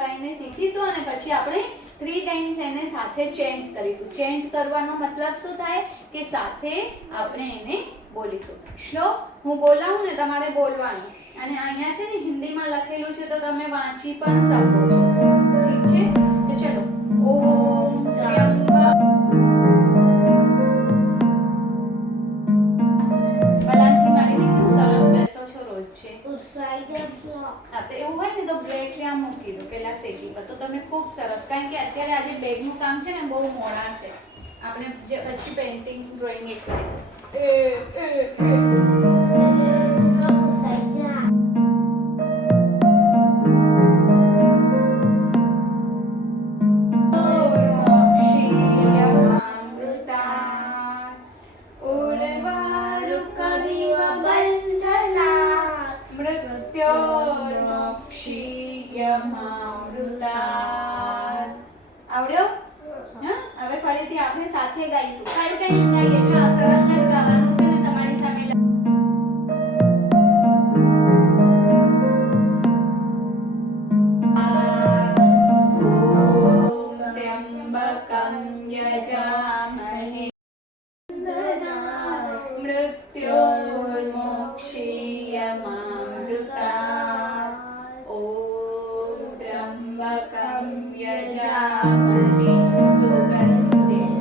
ગાઈને શીખીશું અને પછી આપણે 3 ટાઈમ્સ એને સાથે ચેન્ટ કરીશું. ચેન્ટ કરવાનો મતલબ શું થાય કે સાથે આપણે એને બોલીશું. શ્લોક હું બોલાવું ને તમારે બોલવાનું અને અહીંયા છે ને હિન્દીમાં લખેલું છે તો તમે વાંચી પણ શકો છો. ઠીક છે? તો ચલો ઓમ ત્ર્યંબક પલાંટી મારીને કેવું સરસ બેસો છો રોજ છે. હા તો એવું હોય ને તો બ્રેક ત્યાં મૂકી દો પેલા સેટી પર તો તમે ખૂબ સરસ કારણ કે અત્યારે આજે બેગનું કામ છે ને બહુ મોડા છે. આપણે પછી પેઇન્ટિંગ ડ્રોઈંગ એક કરીશું. આવડ્યો? હા હવે ફરીથી આપણે સાથે ગાઈશું. કઈ કઈ ગાઈએ જો આ સરંગ જ ગાવાનું છે ને તમારી સામે. ઓમ ત્ર્યંબકં યજામહે મૃત્યોર્મોક્ષીયમામૃતાत्. ઓમ ત્ર્યંબકં યજામહે સુગંધિં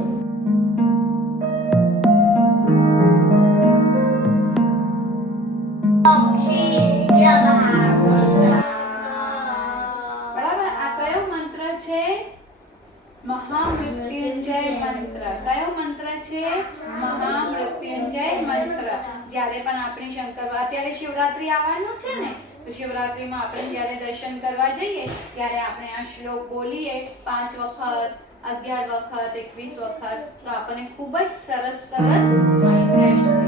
બરાબર. આ કયો મંત્ર છે? મહામૃત્યુંજય મંત્ર. કયો મંત્ર છે? મહામૃત્યુંજય મંત્ર. જ્યારે પણ આપણે શંકર અત્યારે શિવરાત્રી આવવાનું છે ને તો શિવરાત્રીમાં આપણે જ્યારે દર્શન કરવા જઈએ ત્યારે આપણે આ શ્લોક બોલીએ 5 વખત 11 વખત 21 વખત તો આપણને ખૂબ જ સરસ માઇન્ડ ફ્રેશ થઈ જાય.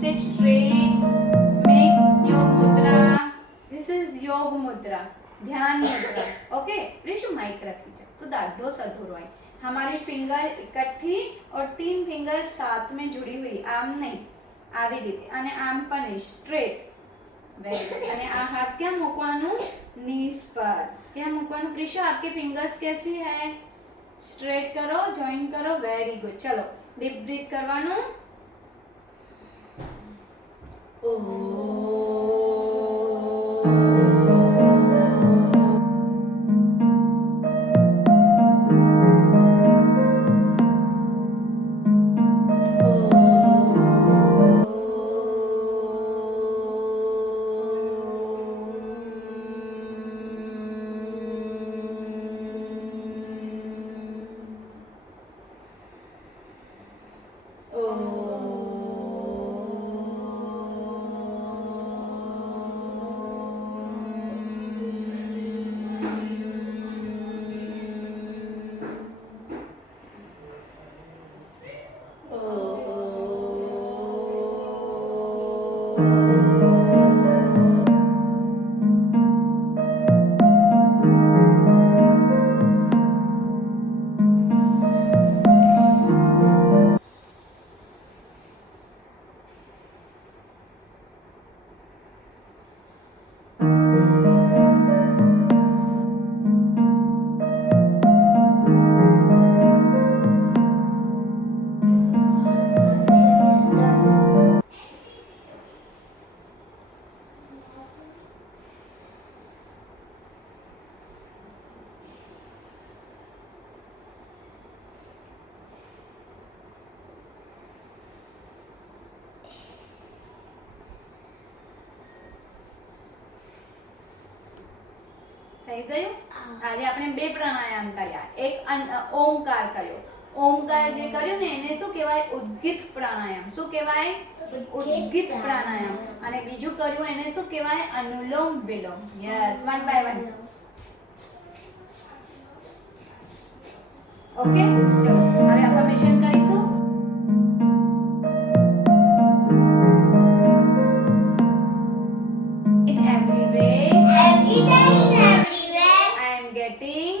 Sit straight, make your mudra. This is योग मुद्रा, ध्यान मुद्रा. ओके ऋषि माइक रखी जा तो दाढ़ो सधुरो है. हमारी फिंगर इकट्ठी और 3 फिंगर साथ में जुड़ी हुई. आम नहीं આવી રીતે અને આમ પણ સ્ટ્રેટ. Very good. અને આ હાથ क्या મૂકવાનું? નીઝ પર. क्या મૂકવાનું? પ્રિશा आपके फिंगर्स कैसी है? स्ट्रेट करो, जॉइन करो. Very good. चलो डीप ब्रीथ करવાનું. થઈ ગયું? આજે આપણે 2 પ્રાણાયામ કર્યા. એક ઓમકાર કર્યો. ઓમકાર જે કર્યું ને એને શું કહેવાય? ઉદ્ગીત પ્રાણાયામ. શું કહેવાય? ઉદ્ગીત પ્રાણાયામ. અને બીજું કર્યું એને શું કહેવાય? Anulom Vilom. Yes, 1 by 1. Okay ચલો હવે અફર્મેશન કરીશું. In every way, every day in everywhere, I am getting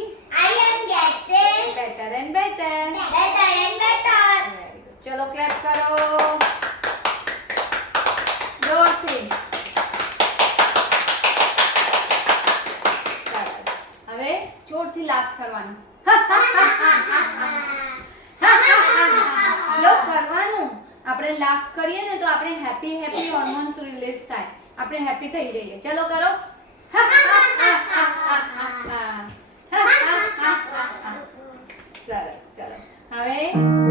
better and better. better and better. Very good. चलो क्लैप करो. આવશે. સરસ. હવે જોરથી લાફ કરવાનું. સ્લો કરવાનું. આપણે લાફ કરીએ ને તો આપણે હેપી હોર્મોન્સ રિલીઝ થાય. આપણે હેપી થઈ જઈએ. ચલો કરો. સરસ. ચલો હવે